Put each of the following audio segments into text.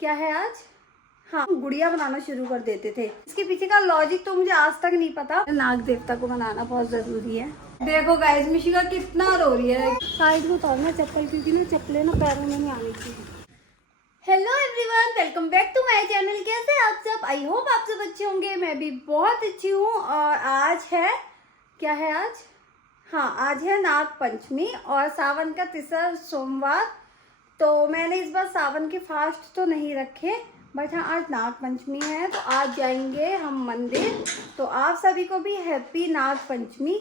क्या है आज? हाँ, गुड़िया बनाना शुरू कर देते थे। इसके पीछे का लॉजिक तो मुझे आज तक नहीं पता। नाग देवता को बनाना बहुत जरूरी है। देखो गाइस, मिशिका कितना रो रही है। साइड में उतारना चप्पल, क्योंकि ना चप्पलें ना पैरों में नहीं आनी चाहिए। Hello everyone, welcome back to my channel. कैसे हैं आप सब? आई होप आप सब अच्छे होंगे। मैं भी बहुत अच्छी हूँ। और आज है, क्या है आज? हाँ, आज है नाग पंचमी और सावन का तीसरा सोमवार। तो मैंने इस बार सावन के फास्ट तो नहीं रखे, बट हाँ आज नाग पंचमी है तो आज जाएंगे हम मंदिर। तो आप सभी को भी हैप्पी नाग पंचमी।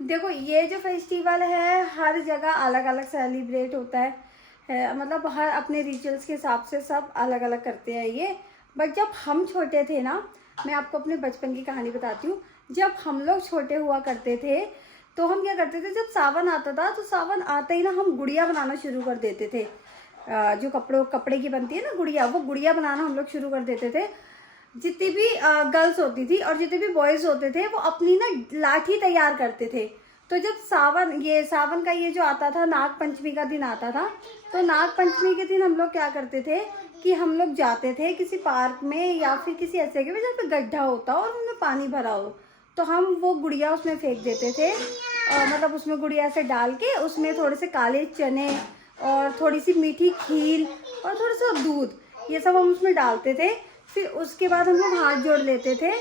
देखो, ये जो फेस्टिवल है हर जगह अलग अलग सेलिब्रेट होता है। मतलब हर अपने रिचुअल्स के हिसाब से सब अलग अलग करते हैं ये। बट जब हम छोटे थे ना, मैं आपको अपने बचपन की कहानी बताती हूँ। जब हम लोग छोटे हुआ करते थे तो हम क्या करते थे, जब सावन आता था तो सावन आते ही ना हम गुड़िया बनाना शुरू कर देते थे। जो कपड़े की बनती है ना गुड़िया, वो गुड़िया बनाना हम लोग शुरू कर देते थे। जितनी भी गर्ल्स होती थी और जितने भी बॉयज़ होते थे वो अपनी ना लाठी तैयार करते थे। तो जब सावन का ये जो आता था, नाग पंचमी का दिन आता था, तो नाग पंचमी के दिन हम लोग क्या करते थे कि हम लोग जाते थे किसी पार्क में या फिर किसी ऐसे जगह जहाँ पे गड्ढा होता हो और उनमें पानी भरा हो, तो हम वो गुड़िया उसमें फेंक देते थे। मतलब उसमें गुड़िया से डाल के उसमें थोड़े से काले चने और थोड़ी सी मीठी खीर और थोड़ा सा दूध, ये सब हम उसमें डालते थे। फिर उसके बाद हम लोग हाथ जोड़ लेते थे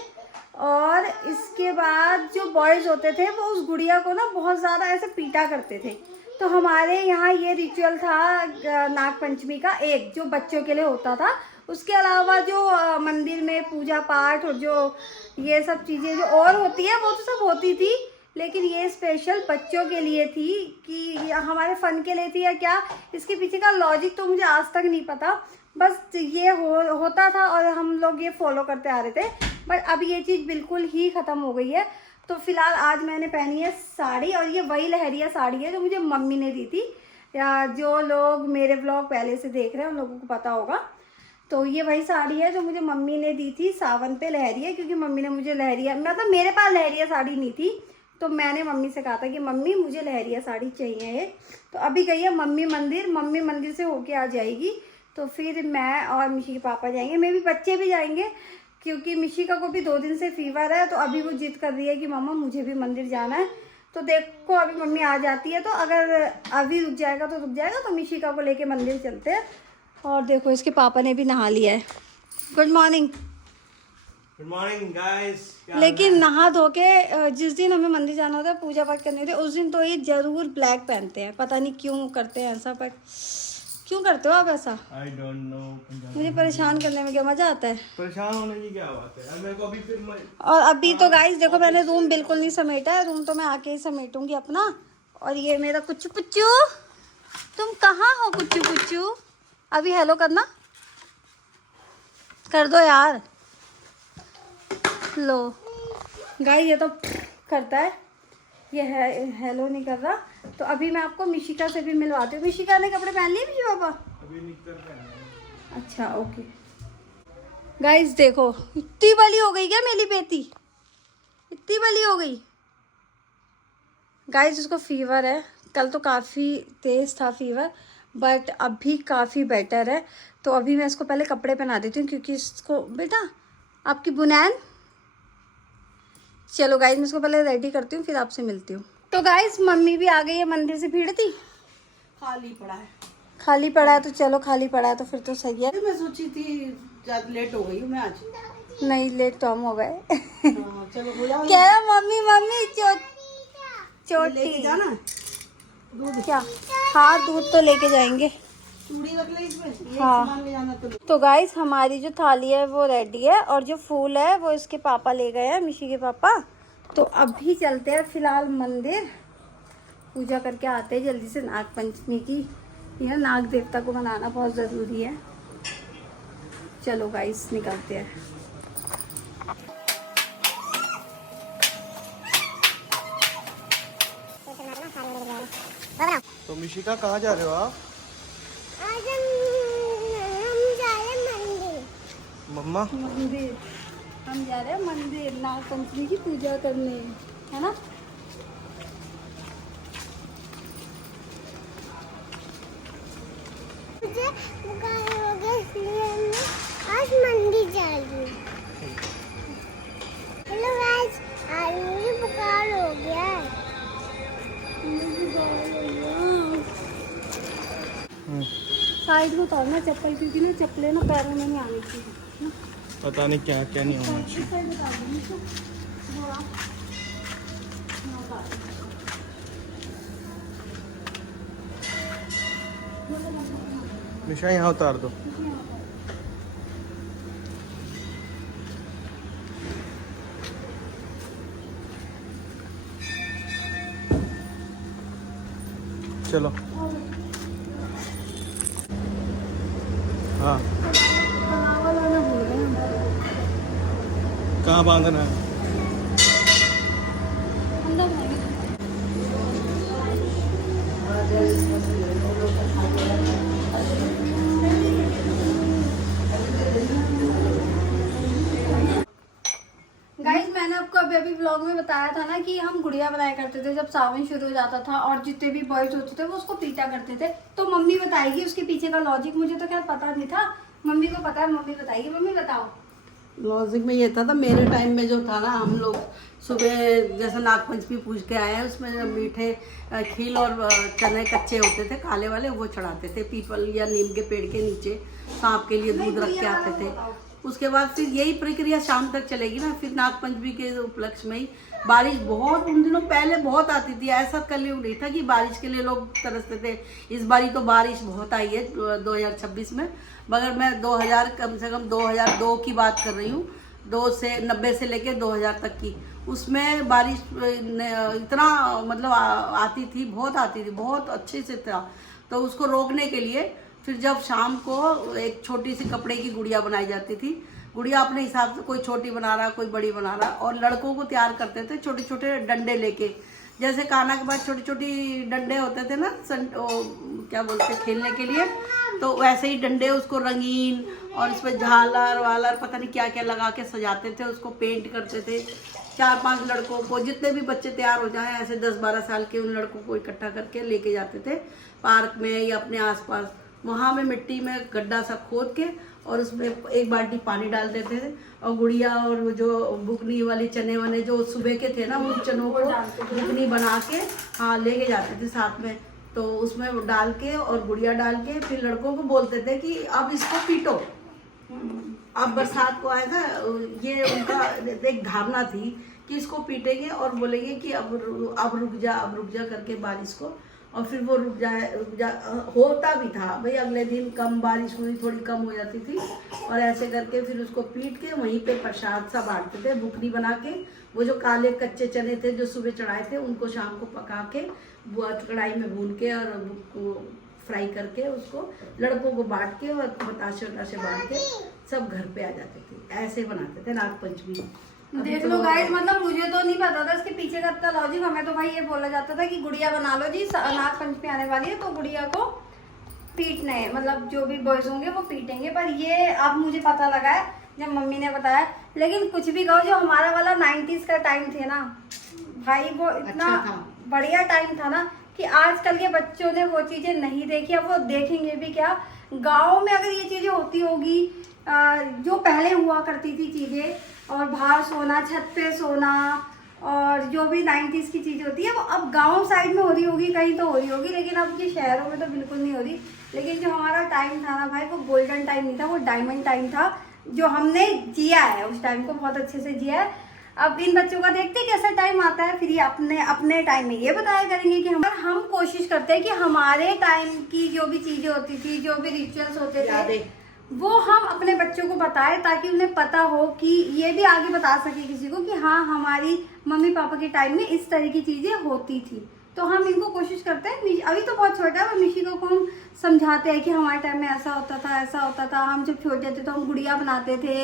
और इसके बाद जो बॉयज़ होते थे वो उस गुड़िया को ना बहुत ज़्यादा ऐसे पीटा करते थे। तो हमारे यहाँ ये रिचुअल था नाग पंचमी का, एक जो बच्चों के लिए होता था। उसके अलावा जो मंदिर में पूजा पाठ और जो ये सब चीज़ें जो और होती है वो तो सब होती थी, लेकिन ये स्पेशल बच्चों के लिए थी कि हमारे फन के लिए थी या क्या, इसके पीछे का लॉजिक तो मुझे आज तक नहीं पता। बस ये होता था और हम लोग ये फॉलो करते आ रहे थे। बट अब ये चीज़ बिल्कुल ही ख़त्म हो गई है। तो फिलहाल आज मैंने पहनी है साड़ी, और ये वही लहरिया साड़ी है जो मुझे मम्मी ने दी थी। या जो लोग मेरे व्लॉग पहले से देख रहे हैं उन लोगों को पता होगा। तो ये वही साड़ी है जो मुझे मम्मी ने दी थी सावन पे लहरिया, क्योंकि मम्मी ने मुझे लहरिया, मतलब मेरे पास लहरिया साड़ी नहीं थी, तो मैंने मम्मी से कहा था कि मम्मी मुझे लहरिया साड़ी चाहिए है। तो अभी गई है मम्मी मंदिर से होके आ जाएगी। तो फिर मैं और मिशी के पापा जाएंगे, मे भी बच्चे भी जाएंगे, क्योंकि मिशिका को भी 2 दिन से फीवर है। तो अभी वो जिद कर रही है कि मम्मा मुझे भी मंदिर जाना है। तो देखो अभी मम्मी आ जाती है तो अगर अभी रुक जाएगा तो रुक जाएगा, तो मिशिका को लेके मंदिर चलते हैं। और देखो इसके पापा ने भी नहा लिया है। Good morning. Good morning guys. लेकिन नहा धो के जिस दिन हमें मंदिर जाना होता है, पूजा पाठ करने होते हैं, उस दिन तो ये जरूर ब्लैक पहनते हैं। पता नहीं क्यों करते हैं ऐसा, पर क्यों करते हो आप ऐसा? I don't know. मुझे परेशान करने में क्या मजा आता है? परेशान होने की क्या बात है? मेरे को अभी फिर और अभी तो गाइस देखो, मैंने रूम बिल्कुल नहीं समेटा है। रूम तो मैं आके ही समेटूंगी अपना। और ये मेरा कुच्चू पुच्चू, तुम कहाँ हो कुच्चू पुच्चू? अभी हेलो करना, कर दो यार। लो गाइस, ये तो करता है, ये है हेलो नहीं कर रहा। तो अभी मैं आपको मिशिका से भी मिलवाती हूँ। मिशिका ने कपड़े पहन लिए मिशी पापा? अभी निकल पहना। अच्छा ओके। गाइस देखो, इतनी बड़ी हो गई क्या मेरी बेटी? इतनी बड़ी हो गई। गाइस उसको फीवर है, कल तो काफ़ी तेज़ था फीवर, बट अभी काफ़ी बेटर है। तो अभी मैं इसको पहले कपड़े पहना देती हूँ, क्योंकि इसको बेटा आपकी बुनैन। चलो गाइस मैं इसको पहले रेडी करती हूँ, फिर आपसे मिलती हूँ। तो गाइस मम्मी भी आ गई है मंदिर से। भीड़ थी? खाली पड़ा है। खाली पड़ा है तो चलो, खाली पड़ा है तो फिर तो सही है। मैं सोची थी ज्यादा लेट हो गई हूँ मैं आज। नहीं, लेट तो हम हो गए। हाँ, चलो हो जाओ। कह रहा मम्मी चोटी लेके जाना दूध। क्या? हाँ दूध तो लेके जाएंगे। चूड़ी रख ले इसमें, ये हाँ। सामान ले जाना। तो गाइस हमारी जो थाली है वो रेडी है, और जो फूल है वो इसके पापा ले गए हैं, मिशी के पापा। तो अभी चलते हैं फिलहाल मंदिर, पूजा करके आते हैं जल्दी से। नाग पंचमी की, यह नाग देवता को मनाना बहुत ज़रूरी है। चलो गाइस निकलते हैं। तो मिशिका कहाँ जा रहे हो आप? आज हम जा रहे हैं मंदिर। मम्मा मंदिर हम जा रहे हैं मंदिर, नाग पंचमी की पूजा करने, है ना? मुझे बुखार हो गया इसलिए साइड को उतारना चप्पल, क्योंकि ना चप्पलें ना पैरों में नहीं आनी चाहिए। पता नहीं क्या क्या नहीं होना चाहिए। साइड उतार दो नीचे। वो आप यहाँ उतार दो। निशा यहाँ उतार दो। चलो हाँ, बनावा लाना भूल गए हम। कहाँ बांधना है? अंदर जाएंगे। गाइस मैंने आपको अभी ब्लॉग में बताया था ना कि हम गुड़िया बनाया करते थे जब सावन शुरू हो जाता था, और जितने भी बॉयज होते थे वो उसको पीटा करते थे। तो मम्मी बताएगी उसके पीछे का लॉजिक, मुझे तो खैर पता नहीं था, मम्मी को पता है, मम्मी बताएगी। मम्मी बताओ। लॉजिक में ये था मेरे टाइम में जो था ना, हम लोग सुबह जैसे नागपंचमी पूज के आए हैं, उसमें जो मीठे खील और चने कच्चे होते थे काले वाले, वो चढ़ाते थे पीपल या नीम के पेड़ के नीचे, सांप के लिए दूध रख के आते थे। उसके बाद फिर यही प्रक्रिया शाम तक चलेगी ना। फिर नागपंचमी के उपलक्ष्य में ही बारिश बहुत उन दिनों पहले बहुत आती थी, ऐसा कलयुग नहीं था कि बारिश के लिए लोग तरसते थे। इस बारी तो बारिश बहुत आई है 2026 में, मगर मैं 2000 कम से कम 2002 की बात कर रही हूँ, 90 से लेकर 2000 तक की। उसमें बारिश इतना मतलब आती थी, बहुत अच्छे से था। तो उसको रोकने के लिए फिर जब शाम को एक छोटी सी कपड़े की गुड़िया बनाई जाती थी। गुड़िया अपने हिसाब से कोई छोटी बना रहा, कोई बड़ी बना रहा, और लड़कों को तैयार करते थे छोटे छोटे डंडे लेके। जैसे काना के बाद छोटी छोटी डंडे होते थे ना, क्या बोलते खेलने के लिए, तो वैसे ही डंडे उसको रंगीन और इसमें झालर वालर पता नहीं क्या क्या लगा के सजाते थे, उसको पेंट करते थे। 4-5 लड़कों को, जितने भी बच्चे तैयार हो जाएं ऐसे 10-12 साल के, उन लड़कों को इकट्ठा करके लेके जाते थे पार्क में या अपने आसपास। वहाँ में मिट्टी में गड्ढा सा खोद के और उसमें एक बाल्टी पानी डाल देते थे, और गुड़िया और वो जो बुकनी वाली चने वने जो सुबह के थे ना, उन चनों को बुकनी बना के हाँ लेके जाते थे साथ में। तो उसमें डाल के और गुड़िया डाल के फिर लड़कों को बोलते थे कि अब इसको पीटो। अब बरसात को आएगा, ये उनका एक धारणा थी कि इसको पीटेंगे और बोलेंगे कि अब रुक जा करके बारिश को, और फिर वो रुक जा होता भी था भाई। अगले दिन कम बारिश हुई, थोड़ी कम हो जाती थी, और ऐसे करके फिर उसको पीट के वहीं पे प्रसाद सा बांटते थे, बुकनी बना के। वो जो काले कच्चे चने थे जो सुबह चढ़ाए थे, उनको शाम को पका के कढ़ाई में भून के और फ्राई करके उसको लड़कों को बांट के और बताशे बांट के सब घर पे आ जाते थे। ऐसे बनाते थे नागपंचमी। देख लो गाइस, मतलब मुझे तो नहीं पता था इसके पीछे का इतना लॉजिक। हमें तो भाई ये बोला जाता था कि गुड़िया बना लो जी, नागपंचमी आने वाली है तो गुड़िया को पीटना है, मतलब जो भी बॉयज होंगे वो पीटेंगे। पर ये अब मुझे पता लगा है जब मम्मी ने बताया। लेकिन कुछ भी कहो, जो हमारा वाला 90s का टाइम थे ना भाई, वो इतना अच्छा बढ़िया टाइम था ना कि आजकल के बच्चों ने वो चीजें नहीं देखी, अब वो देखेंगे भी क्या। गाँव में अगर ये चीजें होती होगी, जो पहले हुआ करती थी चीजें, और बाहर सोना, छत पे सोना, और जो भी 90s की चीज़ होती है वो अब गांव साइड में हो रही होगी, कहीं तो हो रही होगी, लेकिन अब ये शहरों में तो बिल्कुल नहीं हो रही। लेकिन जो हमारा टाइम था ना भाई, वो गोल्डन टाइम नहीं था, वो डायमंड टाइम था, जो हमने जिया है उस टाइम को, बहुत अच्छे से जिया है। अब इन बच्चों का देखते कैसा टाइम आता है, फिर ये अपने टाइम में ये बताया करेंगे कि हम कोशिश करते हैं कि हमारे टाइम की जो भी चीज़ें होती थी, जो भी रिचुअल्स होते थे, वो हम अपने बच्चों को बताएं, ताकि उन्हें पता हो कि ये भी आगे बता सके किसी को कि हाँ हमारी मम्मी पापा के टाइम में इस तरह की चीजें होती थी। तो हम इनको कोशिश करते हैं, अभी तो बहुत छोटा है, पर मिशिका को हम समझाते हैं कि हमारे टाइम में ऐसा होता था, ऐसा होता था। हम जब छोटे थे तो हम गुड़िया बनाते थे,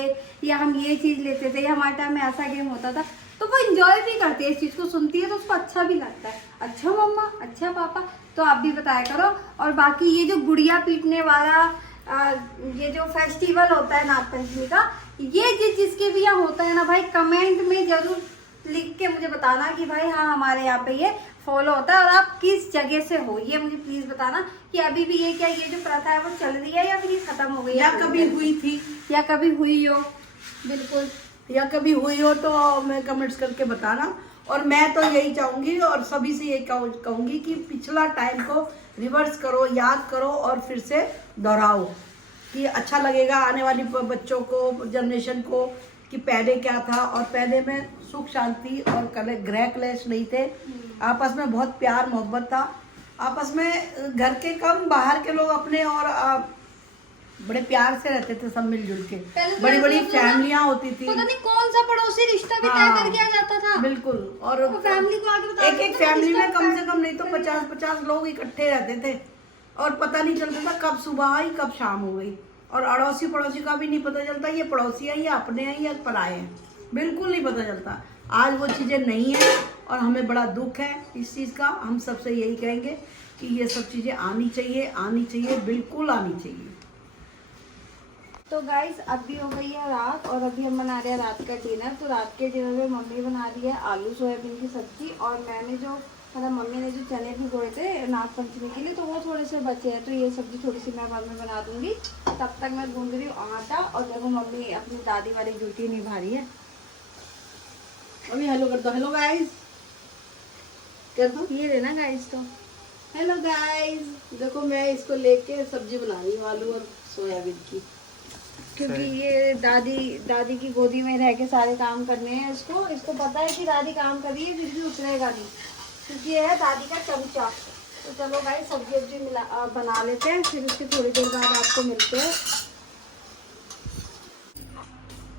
या हम ये चीज लेते थे, या हमारे टाइम में ऐसा गेम होता था। तो वो इंजॉय भी करती है इस चीज को, सुनती है तो उसको अच्छा भी लगता है। अच्छा मम्मा, अच्छा पापा, तो आप भी बताया करो। और बाकी ये जो गुड़िया पीटने वाला ये जो फेस्टिवल होता है नागपंचमी का, ये जिसके भी यहाँ होता है ना भाई, कमेंट में जरूर लिख के मुझे बताना कि भाई हाँ हमारे यहाँ पे ये फॉलो होता है, और आप किस जगह से हो ये मुझे प्लीज बताना कि अभी भी ये क्या ये जो प्रथा है वो चल रही है, या फिर ये खत्म हो गई है, या कभी हुई थी, या कभी हुई हो। बिल्कुल, या कभी हुई हो तो मैं कमेंट्स करके बताना। और मैं तो यही चाहूंगी और सभी से यही कहूंगी कि पिछला टाइम को रिवर्स करो, याद करो और फिर से दोहराओ कि अच्छा लगेगा आने वाली बच्चों को, जनरेशन को, कि पहले क्या था। और पहले में सुख शांति और ग्रह क्लेश नहीं थे, आपस में बहुत प्यार मोहब्बत था, आपस में घर के कम बाहर के लोग अपने और बड़े प्यार से रहते थे, सब मिलजुल के। बड़ी बड़ी फैमिलियां होती थी, पता नहीं कौन सा पड़ोसी रिश्ता भी तय करके आ जाता था। बिल्कुल। और फैमिली को आगे बता एक फैमिली में कम से कम नहीं तो 50-50 लोग इकट्ठे रहते थे और पता नहीं चलता था कब सुबह आई कब शाम हो गई। और अड़ोसी पड़ोसी का भी नहीं पता चलता ये पड़ोसी है या अपने हैं या पराए हैं, बिल्कुल नहीं पता चलता। आज वो चीज़ें नहीं है और हमें बड़ा दुख है इस चीज़ का। हम सबसे यही कहेंगे कि ये सब चीज़ें आनी चाहिए, बिल्कुल आनी चाहिए। तो गाइस अभी हो गई है रात और अभी हम बना रहे हैं रात का डिनर। तो रात के डिनर में मम्मी बना रही है आलू सोयाबीन की सब्जी और मैंने जो मम्मी ने जो चने भिगोए थे नाग पंचमी के लिए तो वो थोड़े से बचे हैं, तो ये सब्जी थोड़ी सी मैं बाद में बना दूंगी। तब तक मैं गूंद रही हूँ आटा और देखो मम्मी अपनी दादी वाली ड्यूटी निभा रही है। अभी हेलो कर दो, हेलो गाइस कर दो, ये लेना गाइस। तो हेलो गाइस देखो मैं इसको लेके सब्जी बना रही हूँ आलू और सोयाबीन की, क्योंकि ये दादी की गोदी में रह के सारे काम करने हैं इसको। इसको पता है कि दादी काम कर रही है फिर भी उतरेगा नहीं, क्योंकि ये है दादी का चमचा। तो चलो भाई सब्जी बना लेते हैं, फिर उसके थोड़ी देर बाद आपको मिलते हैं।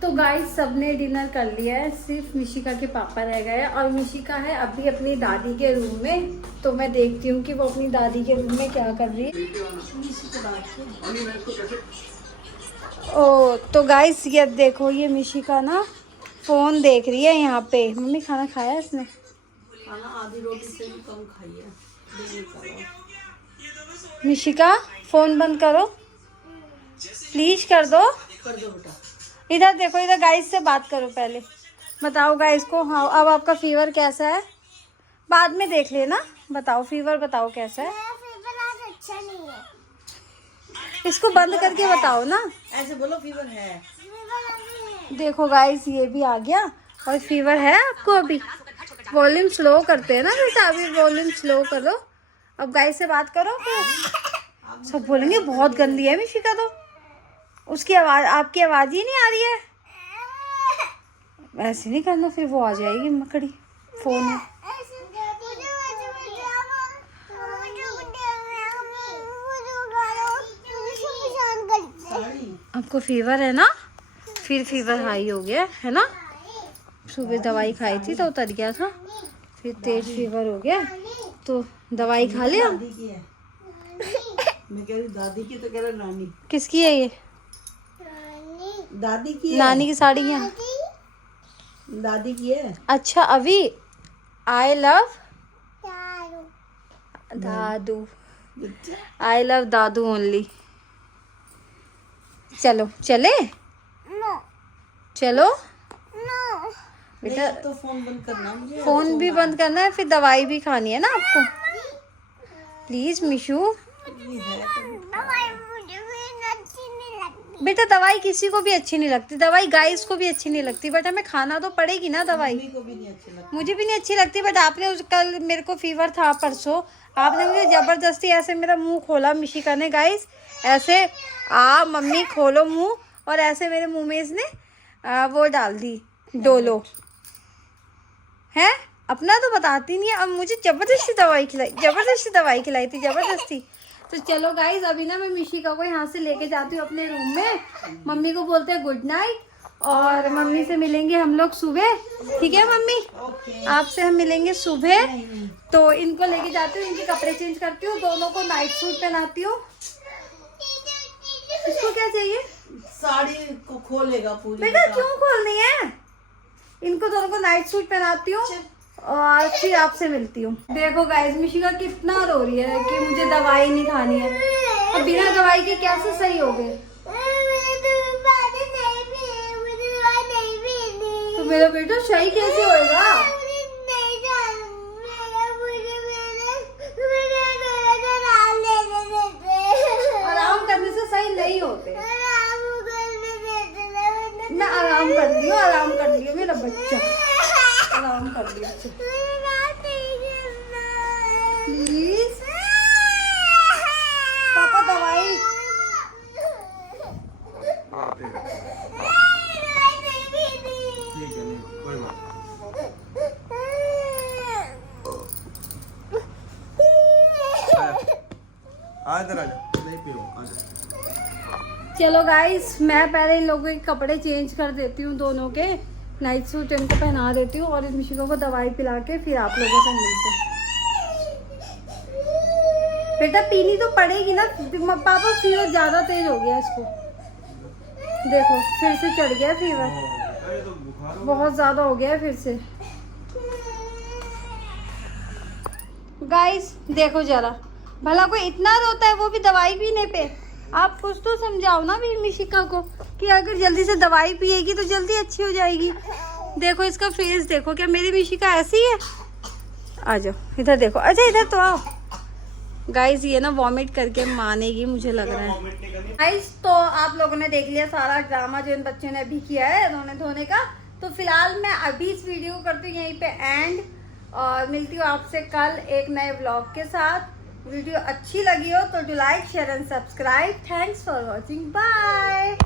तो गाइस सबने डिनर कर लिया है, सिर्फ मिशिका के पापा रह गए हैं और मिशिका है अभी अपनी दादी के रूम में। तो मैं देखती हूँ कि वो अपनी दादी के रूम में क्या कर रही है। ओ तो गाइस ये देखो ये मिशिका ना फोन देख रही है यहाँ पे। मम्मी खाना खाया इसने? खाना आधी रोटी से भी कम खाई है। मिशिका फोन बंद करो प्लीज, कर दो बेटा। इधर देखो, इधर गाइस से बात करो पहले। बताओ गाइस को। हाँ अब आपका फीवर कैसा है? बाद में देख लेना। बताओ फीवर बताओ कैसा है? अच्छा नहीं है। इसको बंद करके बताओ ना। ऐसे बोलो फीवर है। देखो गाइस ये भी आ गया और फीवर है आपको। अभी वॉल्यूम स्लो करते हैं ना बेटा, अभी वॉल्यूम स्लो करो। अब गाइस से बात करो फिर सब बोलेंगे बहुत गंदी है मिशिका। तो उसकी आवाज, आपकी आवाज ही नहीं आ रही है। ऐसे नहीं करना, फिर वो आ जाएगी मकड़ी फोन में। आपको फीवर है ना? फिर फीवर हाई हो गया है ना? सुबह दवाई खाई थी तो उतर गया था, फिर तेज फीवर हो गया तो दवाई खा लिया। दादी की है। मैं कह रही दादी की तो कह रहा नानी। किसकी है ये? दादी की है। नानी की साड़ी है। दादी की है। अच्छा अभी I love Dadu, I love Dadu only. चलो चले चलो बेटा। तो फोन बंद करना मुझे। फोन भी बंद करना है, फिर दवाई भी खानी है ना आपको। प्लीज मिशू बेटा, दवाई किसी को भी अच्छी नहीं लगती, दवाई गाइस को भी अच्छी नहीं लगती, बट हमें खाना तो पड़ेगी ना दवाई। को भी नहीं अच्छी लगती। मुझे भी नहीं अच्छी लगती, बट आपने कल मेरे को फीवर था परसों, आपने मुझे जबरदस्ती ऐसे मेरा मुंह खोला मिशिका ने गाइस, ऐसे मम्मी खोलो मुंह, और ऐसे मेरे मुंह में इसने वो डाल दी डोलो है। अपना तो बताती नहीं है, अब मुझे जबरदस्ती दवाई खिलाई थी जबरदस्ती। तो चलो गाइज अभी ना मैं मिशिका को यहाँ से लेके जाती हूँ अपने रूम में। मम्मी को बोलते हैं गुड नाइट और मम्मी से मिलेंगे हम लोग सुबह। ठीक है मम्मी? आपसे हम मिलेंगे सुबह। तो इनको लेके जाती हूँ, इनके कपड़े चेंज करती हूँ, दोनों को नाइट सूट पहनाती हूँ। इसको क्या चाहिए? साड़ी को खोलेगा पूरी। बेटा क्यों खोलनी है? इनको दोनों को नाइट सूट पहनाती हूँ और फिर आपसे मिलती हूँ। देखो गाइस मिशिका कितना रो रही है कि मुझे दवाई नहीं खानी है। और बिना दवाई के कैसे सही हो गए? तो मेरा बेटा सही कैसे होएगा? आराम करने से सही नहीं होते। मैं आराम कर लियो मेरा बच्चा। आराम कर लिया प्लीज। पापा दवाई ठीक है, नहीं कोई बात आ इधर आ जा, नहीं पियो आ जा। चलो गाइस, मैं पहले इन लोगों के कपड़े चेंज कर देती हूँ, दोनों के नाइट सूट इनको पहना देती हूँ और इन मिशिका को दवाई पिला के फिर आप लोगों से मिलते हैं। बेटा पीनी तो पड़ेगी ना पापा, फीवर ज्यादा तेज हो गया इसको, देखो फिर से चढ़ गया फीवर, बहुत ज्यादा हो गया है फिर से। गाइस देखो जरा, भला कोई इतना रोता है वो भी दवाई पीने पे। आप कुछ तो समझाओ ना भी मिशिका को कि अगर जल्दी से दवाई पिएगी तो जल्दी अच्छी हो जाएगी। देखो इसका फेस देखो, क्या मेरी मिशिका ऐसी है? आ जाओ इधर देखो, अच्छा इधर तो आओ। गाइस ये ना वॉमिट करके मानेगी मुझे लग रहा है। गाइस तो आप लोगों ने देख लिया सारा ड्रामा जो इन बच्चों ने अभी किया है रोने धोने का। तो फिलहाल मैं अभी इस वीडियो को करती हूँ यहीं पे एंड, और मिलती हूँ आपसे कल एक नए व्लॉग के साथ। वीडियो अच्छी लगी हो तो do like share and subscribe. Thanks for watching, bye.